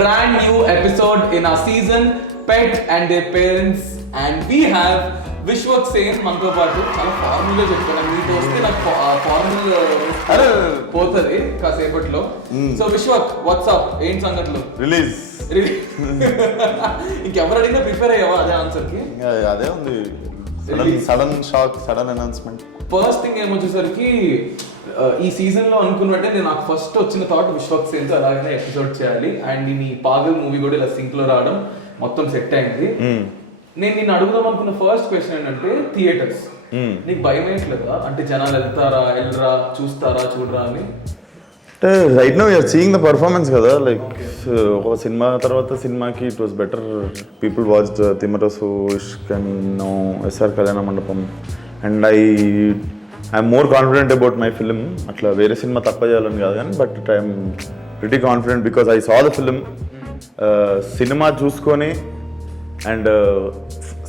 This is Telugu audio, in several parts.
brand new episode in our season, Pet and Their Parents, and we have Vishwak Sen మనతో పాటు. చాలా ఫార్మల్గా చెప్తాను, మీతో వస్తే నాకు ఫార్మల్ పోతుంది కాసేపట్లో. సో విశ్వక్, వాట్సాప్, ఏంటి సంగతులు? రిలీజ్ ఇంకెవరు అడిగినా ప్రిపేర్ అయ్యావా అదే ఆన్సర్ కి? అదే ఉంది, sudden shock, sudden announcement. First thing ఏమొచ్చేసరికి ఈ సీజన్ లో అనుకున్నట్టే నేను నాకు ఫస్ట్ వచ్చిన థాట్ విశ్వక్ సేన్ తో అలాగనే ఎపిసోడ్ చేయాలి. అండ్ ఈ పాగల్ మూవీ కూడా ఇలా సింక్ లో రావడం మొత్తం సెట్ అయింది. నేను నిన్ను అడుగుదాం అనుకున్న ఫస్ట్ క్వశ్చన్ ఏంటంటే, థియేటర్స్ నీకు భయం వేయట్లేదా? అంటే జనాలు వెళ్ళరా, చూస్తారా, చూడరా అని? అంటే right now you're seeing the performance కదా, లైక్ ఒక సినిమా తర్వాత సినిమాకి it was better. People watch Thimmarusu, Ishq and no SR Kalyana Mandapam. And I'm more confident about my film. అట్లా వేరే సినిమా తప్ప చేయాలని కాదు కానీ, but I'm pretty confident because I saw the film. సినిమా చూసుకొని అండ్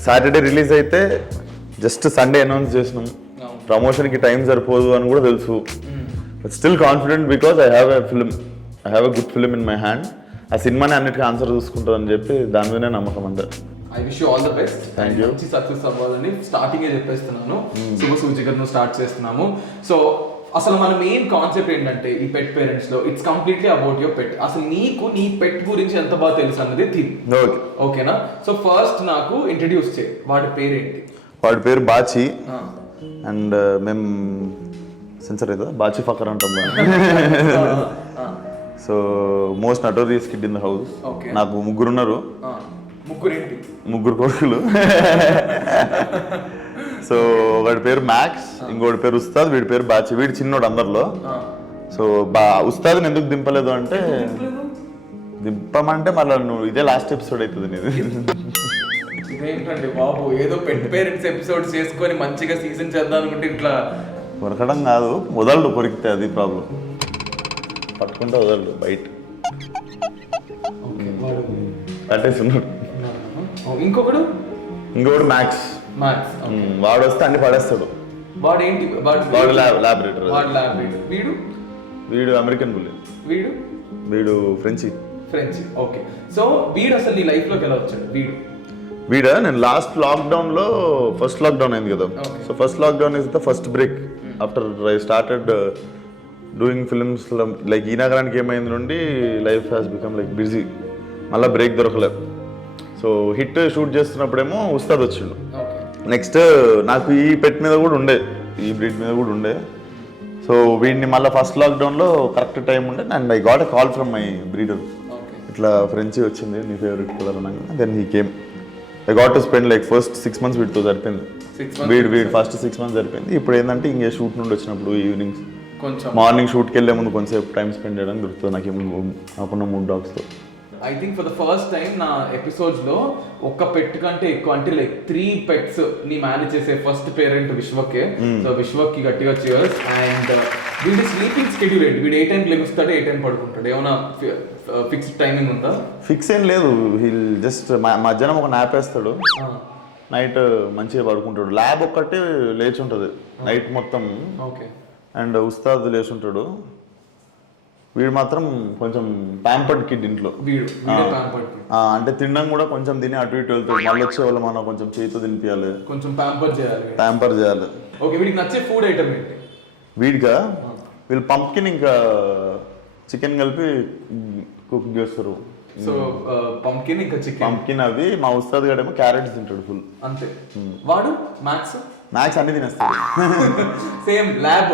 సాటర్డే రిలీజ్ అయితే జస్ట్ సండే అనౌన్స్ చేసినాం, ప్రమోషన్కి టైం సరిపోదు అని కూడా తెలుసు. But still confident because I have a good film in my hand. ఆ సినిమాని అన్నిటికీ ఆన్సర్ చూసుకుంటుందని చెప్పి దాని మీదనే నమ్మకం అంతే. I wish you all the best. Thank you. మంచి సక్సెస్ అవ్వాలని స్టార్టింగే చెప్పేస్తున్నాను. శుభ సూచికను స్టార్ట్ చేస్తున్నాము. సో అసలు మన మెయిన్ కాన్సెప్ట్ ఏంటంటే ఈ పెట్ పేరెంట్స్ లో ఇట్స్ కంప్లీట్లీ అబౌట్ యువర్ పెట్. అసలు నీకు నీ పెట్ గురించి ఎంత బాగా తెలుసు అన్నది థీమ్. ఓకేనా? సో ఫస్ట్ నాకు ఇంట్రడ్యూస్ చేయి, వాడి పేరేంటి? వాడి పేరు బాచి. అండ్ మేము సెన్సర్ అవుతుందా? బాచి ఫకర్ అంటాం. So most notorious kid in the house. నాకు ముగ్గురున్నారు. ముగ్గురు కొడుకులు. సో వాడి పేరు మ్యాక్స్, ఇంకోటి పేరు ఉస్తాద్, వీడి పేరు బాచి. వీడి చిన్నోడు అందరిలో. సో ఉస్తాద్ని ఎందుకు దింపలేదు అంటే, దింపమంటే మళ్ళీ నువ్వు ఇదే లాస్ట్ ఎపిసోడ్ అవుతుంది నీది. ఇదేంటండి బాబు, ఏదో పెట్ పేరెంట్స్ ఎపిసోడ్ చేసుకొని మంచిగా సీజన్ చేద్దాం అనుకుంటే ఇట్లా కొరకడం కాదు, వదలడు. కొరికితే అది ప్రాబ్లం, పట్టుకుంటే వదలడు బయట కట్టేస్తున్నాడు. ఇంకొకడు మ్యాక్స్. వాడు వస్తే అన్ని పడేస్తాడు. వాడేంటి? వాడు ల్యాబరేటర్. వీడు అమెరికన్ బుల్లీ. వీడు ఫ్రెంచ్. ఓకే. సో వీడు అసలు నీ లైఫ్ లోకి ఎలా వచ్చాడు? వీడా నేను లాస్ట్ లాక్డౌన్ లో, ఫస్ట్ లాక్డౌన్ అయింది కదా. So first lockdown is the first break after I started doing films. Like ఈ నగరానికి ఏమైంది నుండి life has become like busy. మళ్ళీ బ్రేక్ దొరకలేదు. సో హిట్ షూట్ చేస్తున్నప్పుడేమో ఉస్తాద్ వచ్చిండు. నెక్స్ట్ నాకు ఈ పెట్ మీద కూడా ఉండే, ఈ బ్రీడ్ మీద కూడా ఉండే. సో వీడిని మళ్ళీ ఫస్ట్ లాక్డౌన్లో కరెక్ట్ టైం ఉండే. And I got a call from my breeder, ఇట్లా ఫ్రెంచ్ వచ్చింది నీ ఫేవరెట్ కలర్ అనగా. Then he came. I got to spend like first 6 months వీడితో సరిపోయింది. వీడు ఫస్ట్ 6 months సరిపోయింది. ఇప్పుడు ఏంటంటే ఇంకే షూట్ నుండి వచ్చినప్పుడు ఈవినింగ్స్ మార్నింగ్ షూట్కి వెళ్ళే ముందు కొంచెంసేపు టైం స్పెండ్ చేయడానికి దొరుకుతుంది నాకున్న 3 dogsతో. I think for the first time నా ఎపిసోడ్స్ లో ఒక్క పెట్ కంటే ఎక్కువ, అంటే లైక్ 3 pets ని మేనేజ్ చేసే ఫస్ట్ పేరెంట్ విశ్వకే. సో విశ్వక్ కి గట్టిగా చియర్స్. అండ్ వీడి స్లీపింగ్ స్కెడ్యూల్ ఏంటి? వీడు ఏ టైం లెగుస్తాడు, ఏ టైం పడుకుంటాడు? ఏమైనా ఫిక్స్డ్ టైమింగ్ ఉందా? ఫిక్స్ ఏం లేదు. హీల్ జస్ట్ మధ్యాహ్నం ఒక నాప్ వేస్తాడు, నైట్ మంచిగా పడుకుంటాడు. ల్యాబ్ ఒక్కటి లేచి ఉంటుంది నైట్ మొత్తం. ఓకే. అండ్ ఉస్తాద్ లేచి ఉంటాడు. వీడు మాత్రం కొంచెం ప్యాంపర్డ్ కిడ్ ఇంట్లో. అంటే తినడం కూడా కొంచెం తిని అటు ఇటు వెళ్తాడు. మళ్ళీ వచ్చే వాళ్ళు మనం కొంచెం చేతితో తినిపించాలి, కొంచెం ప్యాంపర్ చేయాలి. ఓకే. వీడికి నచ్చే ఫుడ్ ఐటమ్ ఏంటి? వీళ్ళు పంప్కిన్ ఇంకా చికెన్ కలిపి కుక్ చేస్తారు. సో పంప్కిన్ ఇంకా చికెన్. పంప్కిన్ అవి. మా ఉస్తాద్ గడేమో క్యారెట్స్ తింటాడు ఫుల్. అంతే. వాడు మ్యాక్స్ అన్ని తినేస్తాడు. Same lab.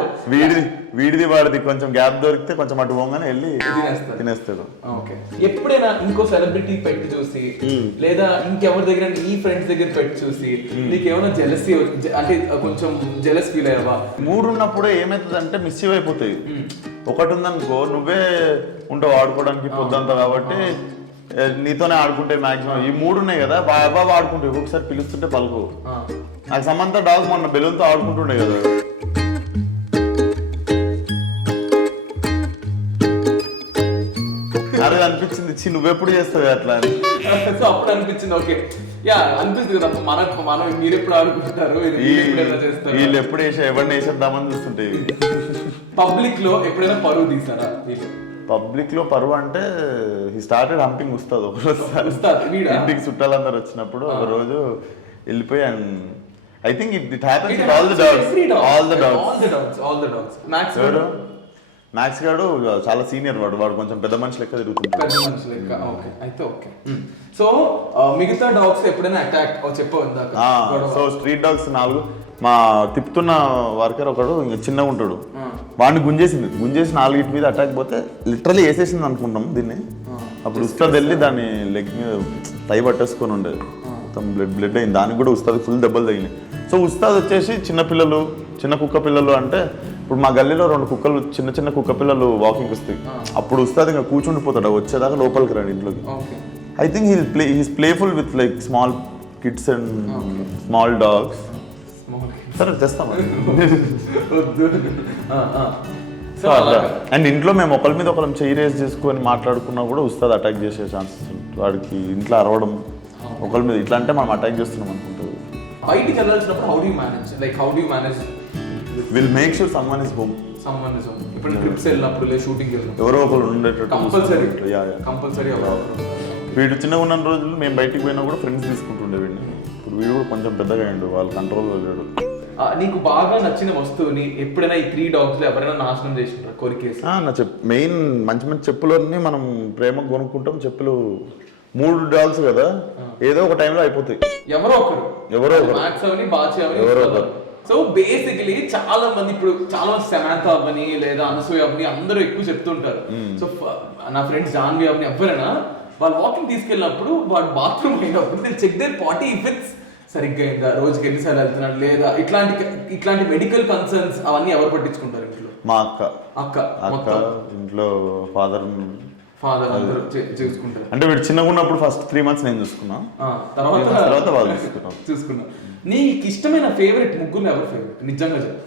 వీడిది వాడిది కొంచెం గ్యాప్ దొరికితే కొంచెం అటు పోగానే వెళ్ళి తినేస్తాడు. ఓకే. ఎప్పుడైనా ఇంకో సెలబ్రిటీ పెట్ చూసి లేదా ఇంకెవరి దగ్గర ఈ ఫ్రెండ్స్ దగ్గర పెట్ చూసి నీకేమైనా జెలసీ, అంటే కొంచెం జెలస్ ఫీల్ అయ్యావా? 3 ఉన్నప్పుడు ఏమవుతుంది అంటే మిస్సీవ్ అయిపోతాయి. ఒకటి ఉందనుకో, నువ్వే ఉంటావు ఆడుకోవడానికి పొద్దంతా, కాబట్టి నీతోనే ఆడుకుంటే మాక్సిమం. ఈ 3 ఉన్నాయి కదా, బాగా ఆడుకుంటాయి. ఒక్కొక్కసారి పిలుస్తుంటే పలుకు. నాకు సమంత డాగ్ మొన్న బెలూన్తో ఆడుకుంటుండే కదా. అదే అనిపించింది, నువ్వెప్పుడు చేస్తావు అట్లా అని. అప్పుడు అనిపించింది. ఓకే. యా అనిపిస్తుంది కదా, మనం మీరు ఎప్పుడు ఆడుకుంటారు, వీళ్ళు ఎప్పుడు ఎవరిని వేసేద్దామని చూస్తుంటాయి. పబ్లిక్ లో ఎప్పుడైనా పరువు తీసారా? పబ్లిక్ లో పరువు అంటే హీ స్టార్టెడ్ హంపింగ్ ఉస్తాద్ ఒకరోజు ఉస్తాద్ వీడా? ఇంటికి చుట్టాలందరూ వచ్చినప్పుడు ఒక రోజు వెళ్ళిపోయి and I think it happens with all the dogs max ఎవరు మ్యాక్స్ గాడు చాలా సీనియర్ వాడు కొంచెం పెద్ద మనిషి లెక్క తిరుగుతుంటాడు. పెద్ద మనిషి లెక్క ఓకే అయితే ఓకే. సో మిగతా డాగ్స్ ఎప్పుడైనా అటాక్ చెప్పవు ఇందాక. సో స్ట్రీట్ డాగ్స్ 4 మా తిప్పుతున్న వర్కర్ ఒకడు ఇంకా చిన్నగా ఉంటాడు, వాడిని గుంజేసి 4 మీద అటాక్ పోతే లిటరలీ వేసేసింది అనుకుంటాం దీన్ని. అప్పుడు ఉస్తాద్ వెళ్ళి దాన్ని లెగ్ మీద టై పట్టేసుకొని ఉండేది, మొత్తం బ్లడ్ అయింది, దానికి కూడా ఉస్తాద్ ఫుల్ దెబ్బలు తగినాయి. సో ఉస్తాద్ వచ్చేసి చిన్న కుక్క పిల్లలు అంటే ఇప్పుడు మా గల్లీలో 2 కుక్కలు చిన్న కుక్క పిల్లలు వాకింగ్ వస్తాయి, అప్పుడు ఉస్తాద్ ఇంకా కూర్చుండిపోతాడు వచ్చేదాకా లోపలికి రాడు ఇంట్లోకి. I think he's playful with like small kids and small dogs. సరే తెస్తాం అండ్ ఇంట్లో మేము ఒకరి మీద ఒకరం చెయ్యి రేస్ చేసుకొని మాట్లాడుకున్నా కూడా ఉస్తాద్ అటాక్ చేసే ఛాన్సెస్ ఉంటుంది. వాడికి ఇంట్లో అరవడం ఒకరి మీద ఇట్లా అంటే మనం అటాక్ చేస్తున్నాం అనుకుంటుంది. బయటికి వెళ్ళాల్సినప్పుడు how do you manage will make sure someone is home. ఇప్పుడు ట్రిప్స్ వెళ్ళినప్పుడు లేదా షూటింగ్ వెళ్ళినప్పుడు ఎవరో ఒకరు ఉండేటట్టు కంపల్సరీ. వీడు చిన్నగా ఉన్న రోజులు మేము బయటికి పోయినా కూడా ఫ్రెండ్స్ తీసుకుంటుండే వీడిని. ఇప్పుడు వీడు కూడా కొంచెం పెద్దగా అయ్యిండు, వాళ్ళ కంట్రోల్లో లేడు. నీకు బాగా నచ్చిన వస్తువుని ఎప్పుడైనా ఈ 3 డాగ్స్ లో ఎవరైనా నాశనం చేసింటారు కొరికేసి? నా మెయిన్ మంచి చెప్పులన్నీ మనం ప్రేమకు కొనుక్కుంటాం. చెప్పులు 3 డాగ్స్ కదా, ఏదో ఒక టైంలో అయిపోతాయి. ఎవరో ఒకరు మ్యాక్స్ అవని బాచి అవని. సో బేసికలీ చాలా మంది సమాంత అవని లేదా అనసూయ అవని అందరూ ఎక్కువ చెప్తుంటారు. సో నా ఫ్రెండ్స్ జాన్వి అవని ఎవరైనా వాళ్ళు వాకింగ్ తీసుకెళ్ళినప్పుడు వాడు బాత్రూమ్ అయినప్పుడు చెక్ దేర్ పార్టీ ఇఫెక్ట్స్ సరిగ్గా అయిందా, రోజుకి ఎన్నిసార్లు వెళ్తున్నాడు లేదా ఇట్లాంటి మెడికల్ కన్సర్న్స్ అవన్నీ ఎవరు పట్టించుకుంటారు ఇంట్లో? మా అక్క ఇంట్లో ఫాదర్ అందరూ చూసుకుంటారు. అంటే వీడు చిన్నగా ఉన్నప్పుడు ఫస్ట్ 3 months నేను చూసుకున్నా, తర్వాత వాళ్ళు చూసుకున్నా. నీకు ఇష్టమైన ఫేవరెట్ ముగ్గురు ఎవరు ఫేవరెట్? నిజంగా చెప్పు.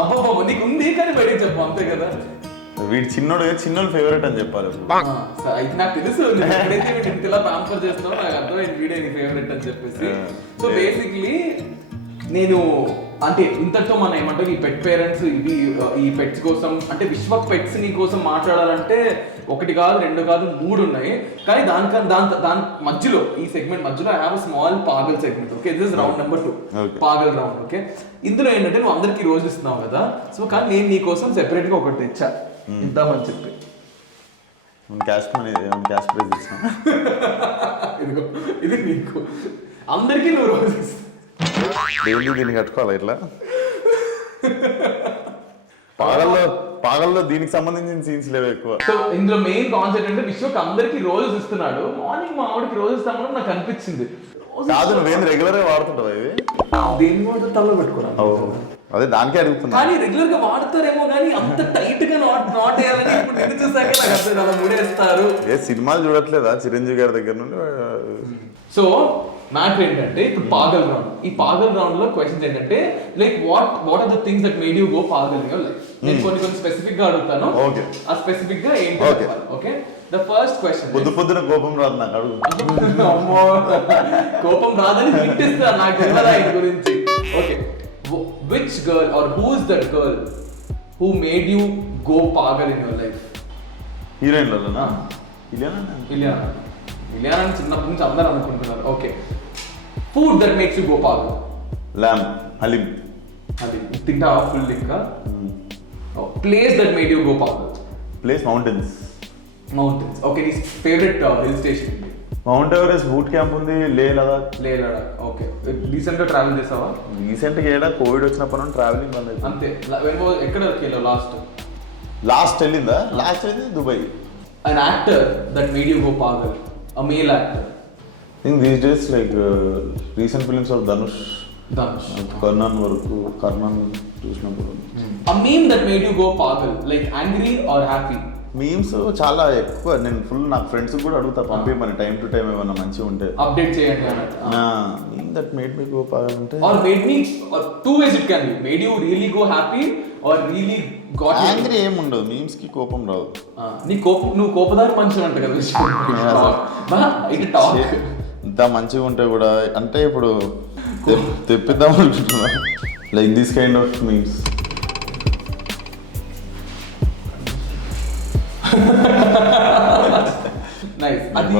అబ్బా నీకు ఉంది కానీ బయటకు చెప్పు, అంతే కదా. వీడు చిన్నోళ్ళు ఫేవరెట్ అని చెప్పాలి. నాకు తెలుసు ఎక్కడైతే వీటిని ఇలా ట్రాన్స్ఫర్ చేస్తావు నాకు అర్థమైంది వీడే నీ ఫేవరెట్ అని చెప్పేసి. సో బేసిక్లీ నేను అంటే ఇంతటితో మనం ఏమంటారు ఈ పెట్ పేరెంట్స్ ఈ పెట్స్ కోసం అంటే విశ్వక్ పెట్స్ నీ కోసం మాట్లాడాలంటే 1 కాదు 2 కాదు 3 ఉన్నాయి. కానీ దాని మధ్యలో ఈ సెగ్మెంట్ మధ్యలో ఐ హావ్ అ స్మాల్ పాగల్ segment. Okay, this is round number 2 పాగల్ రౌండ్. ఓకే, ఇందులో ఏంటంటే నువ్వు అందరికి రోజు ఇస్తున్నావు కదా, సో కానీ నేను నీ కోసం సెపరేట్ గా ఒకటి తెచ్చా ఇద్దామని చెప్పి. క్యాష్ ప్రైజ్ ఇచ్చిన ఇది నీకు అందరికీ నువ్వు రోజు ఇస్తావు. డైలీ దీన్ని కట్టుకోవాలి ఇట్లా. పాగల్లో దీనికి సంబంధించిన సీన్స్ లేవు ఎక్కువ. సో ఇందులో మెయిన్ కాన్సెప్ట్ అంటే విశ్వక్ అందరికి రోజెస్ ఇస్తున్నాడు. మార్నింగ్ మా ఆవిడకి రోజెస్ ఇస్తామని నాకు అనిపించింది. కాదు నువ్వేం రెగ్యులర్ గా వాడుతుంటావు ఇవి? దేని వాటర్ తలలో పెట్టుకున్నాను, అదే దానికే అడుగుతున్నా. కానీ రెగ్యులర్ గా వాడతారేమో కానీ అంత టైట్ గా నాట్ వేయాలని ఇప్పుడు నేను చూసాక నాకు అర్థం అలా ముడేస్తారు. ఏ సినిమాలు చూడట్లేదా చిరంజీవి గారి దగ్గర నుండి? సో మ్యాటర్ ఏంటంటే ఇప్పుడు పాగల్ రౌండ్, ఈ పాగల్ రౌండ్ లో క్వశ్చన్స్ ఏంటంటే like what are the things that made you go పాగల్ ఇన్ యువర్ లైఫ్. నేను కొన్ని స్పెసిఫిక్ గా అడుగుతాను, ఆ స్పెసిఫిక్ గా ఏంటి చెప్పాలి. Okay, the first question. పొద్దున కోపం రాదు నాకు, అడుగు. కోపం రాదని హింట్ ఇస్తా, నాకు తెలియదా ఆయన గురించి. Okay, which girl or who is that girl who made you go pagal in your life? Heroine లోనా? ఇలియానా చిన్నప్పటి నుంచి అందరూ అనుకుంటున్నారు. Okay, food that makes you go పాగల్. లామ్, హలీం. తింటావా ఫుల్ ఇంకా? Place that made you go పాగల్. Place mountains. ఓకే, నీ favourite hill station? Mount Everest boot camp ఉంది, లే లడాక్. ఓకే, రీసెంట్ గా ట్రావెల్ చేసావా? రీసెంట్ గా ఏడా కోవిడ్ వచ్చినప్పటి నుండి ట్రావెలింగ్ బంద్ అయింది. అంతే. ఎక్కడికి వెళ్ళావు లాస్ట్ వెళ్ళిందా? లాస్ట్ అయితే Dubai. An actor that made you go pagal, a male actor. In these days like recent films of Dhanush. Karnan వరకు కర్ణన్ చూసినప్పుడు. A meme that made you go pagal, like angry or happy? Memes చాలా ఎక్కువ నేను ఫుల్ నాకు ఫ్రెండ్స్ కూడా అడుగుతా పంపిమని టైం టు టైం ఏమన్నా మంచిగా ఉంటే అప్డేట్ చేయండి అన్నట్టు. Meme that made me go పాగల్ అంటే or made me, or two ways it can be, made you really go happy or really got angry ఏం ఉండదు, మీమ్స్ కి కోపం రాదు. నువ్వు కోపదారి మనిషి అంట కదా ఇది టాక్. ఇంత మంచిగా ఉంటే కూడా అంటే ఇప్పుడు తెప్పిద్దాం అనుకుంటున్నా like this kind of memes. Nice. అది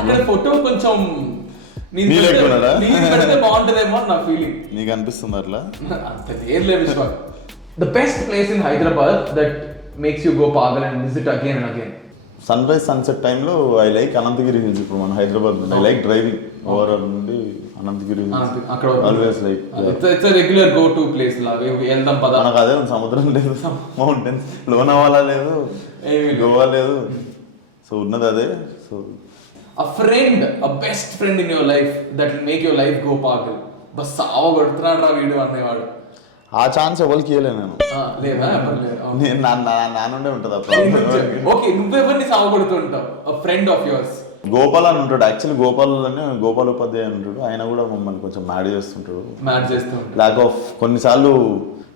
అక్కడ ఫోటో కొంచెం నీ లేకున్నాడా? పెడితే బాగుంటుందేమో అని నా ఫీలింగ్. నీకు అనిపిస్తుంది అట్లా? అంత ఏం లేదు Vishwas. The best place in Hyderabad that makes you go పాగల్ and visit again and again. Sunrise sunset టైంలో ఐ లైక్ అనంతగిరి హిల్స్. ఇప్పుడు మన Hyderabad I like driving overall నుండి అనంతగిరి హిల్స్. అక్కడ always like it's regular go to place లాగా వెళ్దాం పద. మనకు అదే సముద్రం లేదు, మౌంటైన్స్, లోనావాలా లేదు, గోవా లేదు, సో ఉన్నది అదే. So a friend, a best friend in your life that will make your life go pagal. బస్ సావ కొడుతున్నాడు రా వీడియో అనేవాడు. ఆ ఛాన్స్ ఎవరికి ఇవ్వలే నేను. లేదా నేను నానుండే ఉంటుంది ఆ ప్రాబ్లం. ఓకే, నువ్వెవరిని సావ కొడుతుంటావు? a friend of yours. Gopal అని ఉంటాడు. యాక్చువల్లీ గోపాల్ అని గోపాల్ ఉపాధ్యాయ అని ఉంటాడు. ఆయన కూడా మమ్మల్ని కొంచెం మ్యాడ్ చేస్తుంటాడు. ల్యాక్ ఆఫ్ కొన్నిసార్లు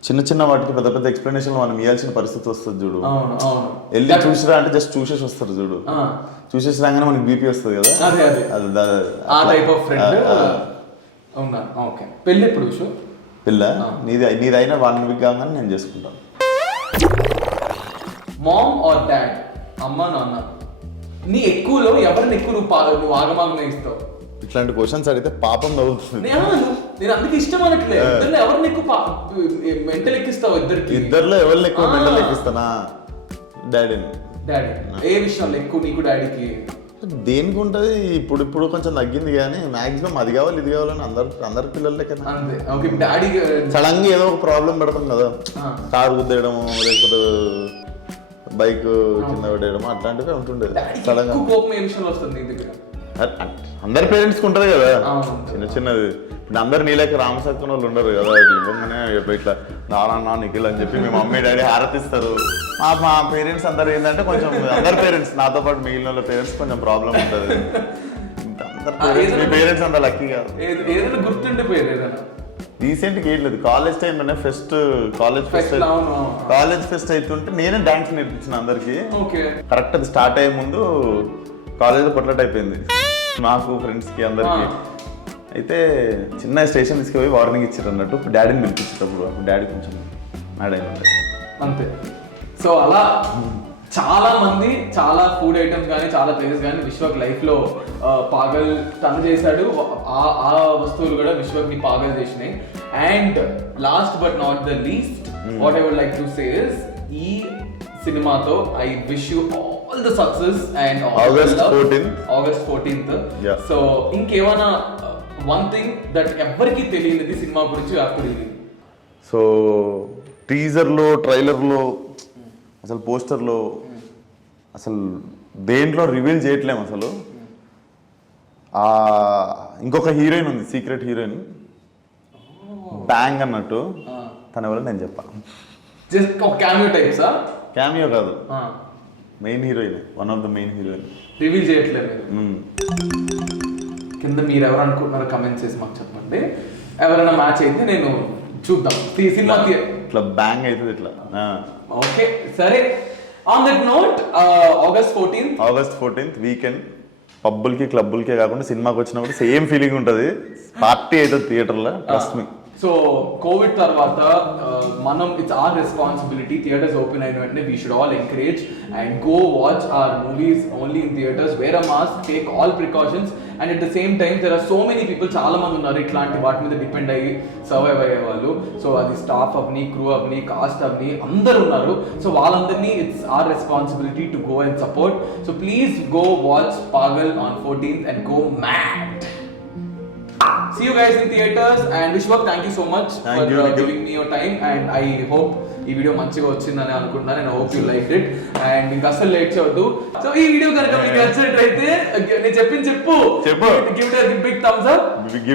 చిన్న చిన్న వాటికి పెద్ద పెద్ద ఎక్స్ప్లెనేషన్ మనం ఇవ్వాల్సిన పరిస్థితి వస్తుంది చూడు. వెళ్ళి చూసిరా అంటే జస్ట్ చూసేసి వస్తారు చూడు. చూసేసి రాగానే మనకి బీపీ వస్తుంది కదా. ఆ టైప్ ఆఫ్ ఫ్రెండ్ అవునా? ఓకే. పెళ్ళి ఎప్పుడు విషయం? పెళ్ళ నీదైనా 1 వీక్ కాగానే నేను చేసుకుంటాను. మామ్ ఆర్ డాడ్, అమ్మ నాన్న, నీ ఎక్కువలో ఎవరిని ఎక్కువ నువ్వు ఆగమాగమే ఇస్తావు? ఇట్లాంటి క్వశ్చన్స్ అడిగితే పాపం నవ్వుతుంది. నేను అందుకే ఇష్టం అనట్లేదు. ఇద్దరు ఎవరిని ఎక్కువ మెంటల్ ఎక్కిస్తావు? ఇద్దరులో ఎవరిని ఎక్కువ మెంటల్ ఎక్కిస్తానా? డాడీని. డాడీ ఏ విషయంలో ఎక్కువ నీకు డాడీకి? దేనికి ఉంటుంది ఇప్పుడు కొంచెం తగ్గింది కానీ మాక్సిమం అది కావాలి ఇది కావాలని అందరు పిల్లలే కదా. అంతే. ఓకే. డాడీ సడన్ గా ఏదో ఒక ప్రాబ్లం పెడతాం కదా, కారు గుద్దేయడము లేకపోతే బైక్ కింద పడేయడం అట్లాంటివి ఉంటుండేది. సడన్ గా కోపం ఏ విషయంలో వస్తుంది నీ దగ్గర? అందరి పేరెంట్స్ కి ఉంటది కదా చిన్న చిన్నది. ఇప్పుడు అందరు నీళ్ళకి రామసక్కన వాళ్ళు ఉండరు కదా. ఇవ్వగానే ఇట్లా నాన్న నిఖిల్ అని చెప్పి మీ మమ్మీ డాడీ హారతిస్తారు. మా పేరెంట్స్ అందరు ఏంటంటే కొంచెం అందరి పేరెంట్స్ నాతో పాటు మిగిలిన వాళ్ళ పేరెంట్స్ కొంచెం ప్రాబ్లం ఉంటుంది. మీ పేరెంట్స్ అంత లక్కీ కాదు. ఏదైనా గుర్తుండిపోయేది ఏదైనా రీసెంట్గా ఏం లేదు. కాలేజ్ టైంలోనే కాలేజ్ ఫెస్ట్ అవుతుంటే నేనే డాన్స్ నేర్పించిన అందరికి. కరెక్ట్ అది స్టార్ట్ అయ్యే ముందు కాలేజ్లో కొట్లాట అయిపోయింది నాకు ఫ్రెండ్స్కి అందరికి. అయితే చిన్న స్టేషన్ తీసుకుపోయి వార్నింగ్ ఇచ్చారు అన్నట్టు. డాడీని పిలిపించేటప్పుడు డాడీ కొంచెం మ్యాడ్ అయిపోయింది అంతే. సో అలా చాలా మంది చాలా ఫుడ్ ఐటమ్స్ కానీ చాలా ప్లేసెస్ కానీ విశ్వక్ లైఫ్లో పాగల్ తను చేశాడు. ఆ వస్తువులు కూడా విశ్వక్ని పాగల్ చేసినాయి. And last but not the least what I would like to say is ఈ సినిమాతో I wish you all the success and August 14th. So ఇంకేమైనా వన్ థింగ్ దట్ ఎవరికి తెలియనిది సినిమా గురించి అప్పుడు? సో టీజర్లో ట్రైలర్లో అసలు పోస్టర్లో అసలు దేంట్లో రివీల్ చేయట్లేము అసలు. ఇంకొక హీరోయిన్ ఉంది, సీక్రెట్ హీరోయిన్, బ్యాంగ్ అన్నట్టు. తన ఎవరో నేను చెప్పాను. క్యామియో కాదు, main heroine, one of the main heroine. Reveal చేయట్లేదు. కింద మీరు ఎవరు అనుకుంటున్నారో కమెంట్స్ చేసి మాకు చెప్పండి. ఎవరైనా మ్యాచ్ అయితే నేను చూద్దాం సినిమా ఇట్లా బ్యాంగ్ అవుతుంది ఇట్లా. ఓకే సరే. On that note August 14th weekend పబ్బులకి క్లబ్బులకే కాకుండా సినిమాకి వచ్చినప్పుడు సేమ్ ఫీలింగ్ ఉంటుంది. పార్టీ అవుతుంది థియేటర్లో, ట్రస్ట్ మీ. సో కోవిడ్ తర్వాత మనం it's our responsibility. Theatres open అయిన వెంటనే we should all encourage and go watch our movies only in theatres, wear a mask, take all precautions. And at the same time there are so many people, చాలా మంది ఉన్నారు ఇట్లాంటి వాటి మీద డిపెండ్ అయ్యి సర్వైవ్ అయ్యే వాళ్ళు. సో అది స్టాఫ్ అవని, క్రూ అవని, కాస్ట్ అవని అందరు ఉన్నారు. సో వాళ్ళందరినీ it's our responsibility to go and support. So please go watch Paagal on 14th and go mad. See you guys in theaters and Vishwak, thank you so much for giving me your time and I hope ఈ వీడియో మంచిగా వచ్చిందని అనుకుంటున్నాను. నేను hope you like it and ఇంకా అసలు లేట్ చేయొద్దు. సో ఈ వీడియో కనుక మీకు నచ్చినట్లయితే నేను చెప్పు give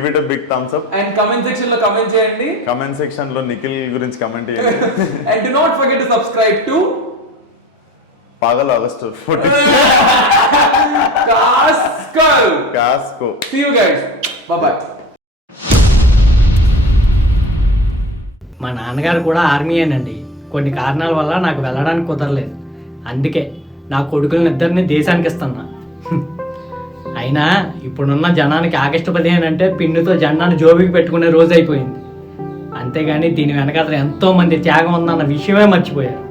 it a big thumbs up and comment section లో కమెంట్ చేయండి. కమెంట్ సెక్షన్ లో నిఖిల్ గురించి కమెంట్ చేయండి. And do not forget to subscribe to Paagal August 14th. కాస్కో. See you guys. Bye bye. మా నాన్నగారు కూడా ఆర్మీయేనండి. కొన్ని కారణాల వల్ల నాకు వెళ్ళడానికి కుదరలేదు. అందుకే నా కొడుకులను ఇద్దరిని దేశానికి ఇస్తున్నా. అయినా ఇప్పుడున్న జనానికి ఆగస్టు 15 అంటే పిన్నుతో జెండాను జోబికి పెట్టుకునే రోజు అయిపోయింది. అంతేగాని దీని వెనకాల ఎంతో మంది త్యాగం ఉందన్న విషయమే మర్చిపోయారు.